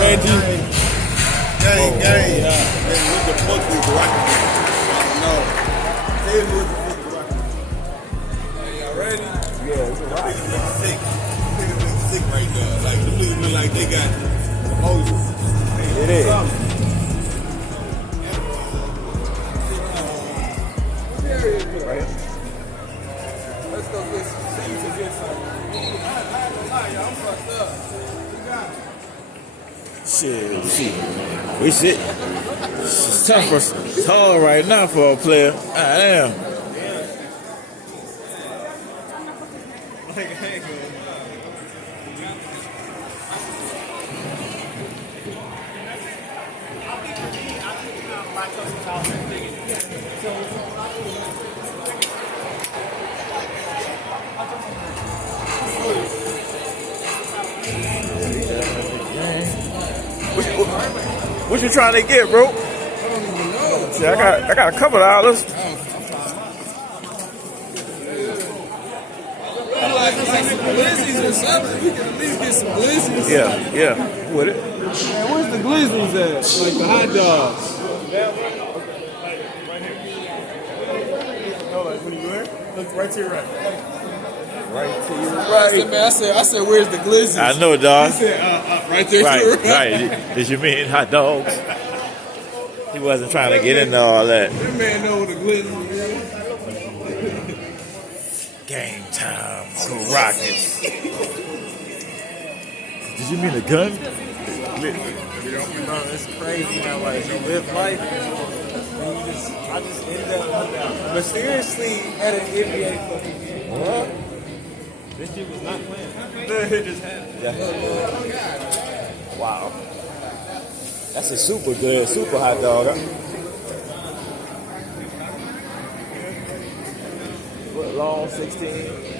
Reggie. Gang, gang. Yeah. Man, what the fuck is rocking? No. Tell me what the fuck is rocking. Y'all ready? Yeah, it's a rock. Niggas look sick. Niggas look sick right now. Like, them niggas look like they got Moses. It is. Right? Let's go get some seats and get some. I ain't gonna lie, y'all. I'm fucked up. We got it. Shit. We shit. It's tough for it's hard right now for a player. I am. What you trying to get, bro? See, I got a couple dollars. Like some glizzies or something. We can at least get some glizzies. Yeah. With it. Man, where's the glizzies at? Like the hot dogs. No, like when you go here, look right to your right. Right to your I said, man, I said, where's the glizzies? I know, dog. He said, right there. Right. Did you mean hot dogs? He wasn't trying to get into all that. That man know what the glizzies is. Game time. Go Rockets. Did you mean a gun? It's crazy how like you live life and I just ended up mysteriously at an NBA fucking game. What? This dude was not playing. It just happened. Yeah. Wow. That's a super hot dog. Huh? What, long 16?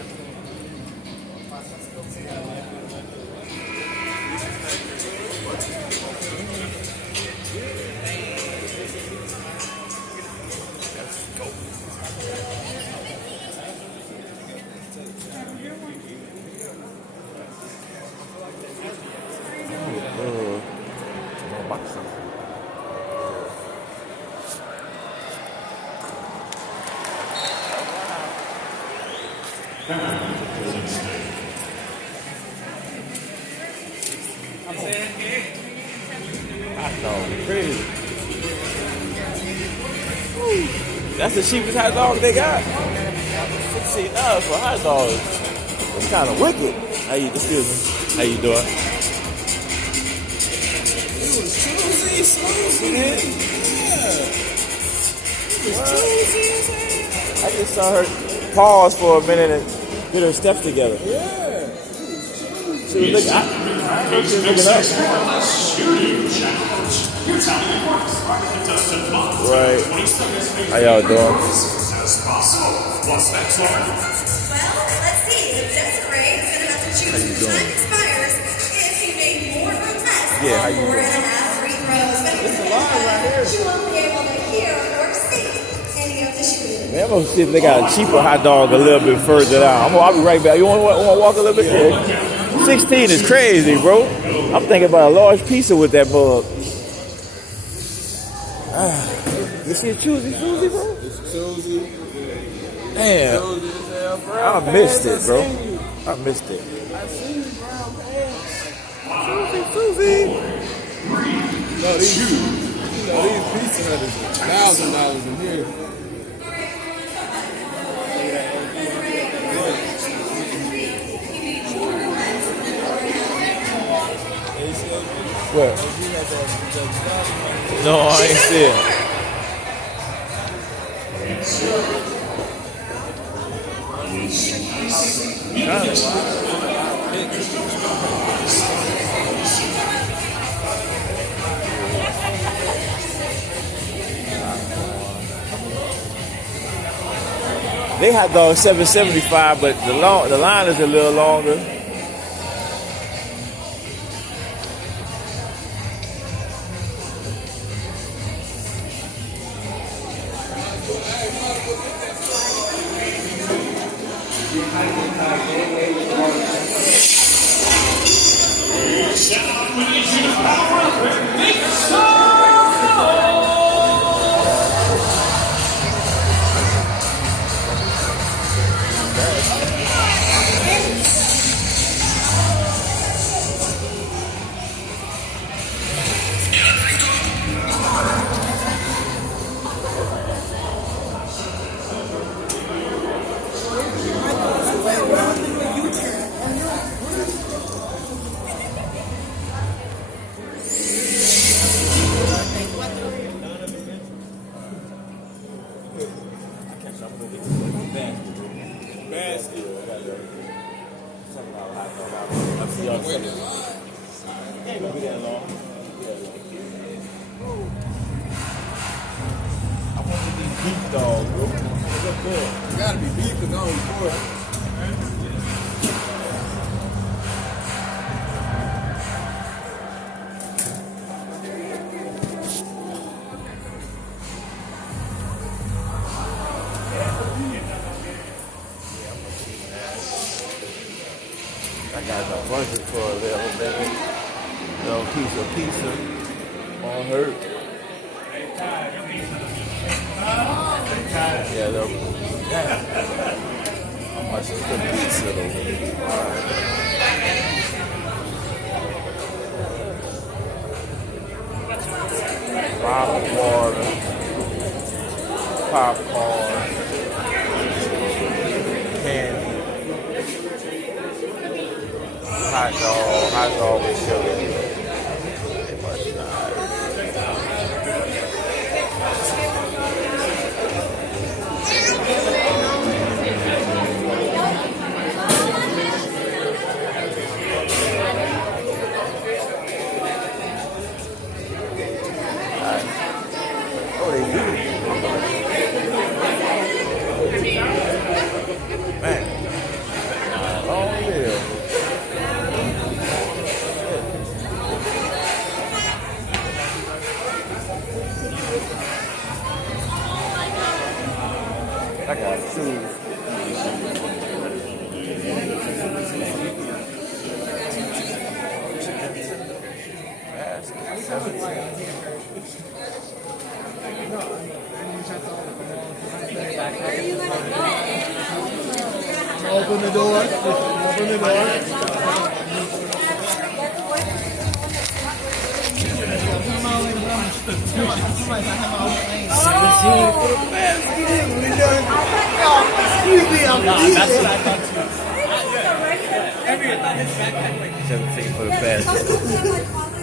Hot dog, crazy. Woo. That's the cheapest hot dog they got. $16 for hot dogs. It's kind of wicked. Excuse me. How you doing? It was Tuesday, man. Yeah. It was Tuesday. I just saw her pause for a minute and get her steps together. Yeah. She was looking, I know she was looking up. Right. How y'all doing? Well, let's see. Desiree is going to have to choose when time expires if he made more or less Yeah, how you than 4 doing? and a half free throws. But It's a line right here. she won't be able to hear or see any of the shooting. Man, I'm gonna see if they got a cheaper hot dog a little bit further down. I'll be right back. You want to walk a little bit? Yeah. 16 is crazy, bro. I'm thinking about a large pizza with that mug. You see it choosy, bro? It's Tuesday. Damn. Tuesday is there, bro. I missed it, bro. I missed it. I see you, brown pants. Tuesday. No, these Pizza Hut is $1,000 in here. What? No, I ain't see it. They hot dog $7.75, but the line is a little longer. It gotta be beef because I don't record. I got a bunch for a little baby. Little piece of pizza on her. Yeah, though. How much is the pizza though? Bottled water, popcorn, candy, hot dog with sugar. Pretty much nice. Oh, they do. Man. Long live. I got two. Open the door. Open the door. Excuse me, I'm That's what I thought too. 17 for the basket.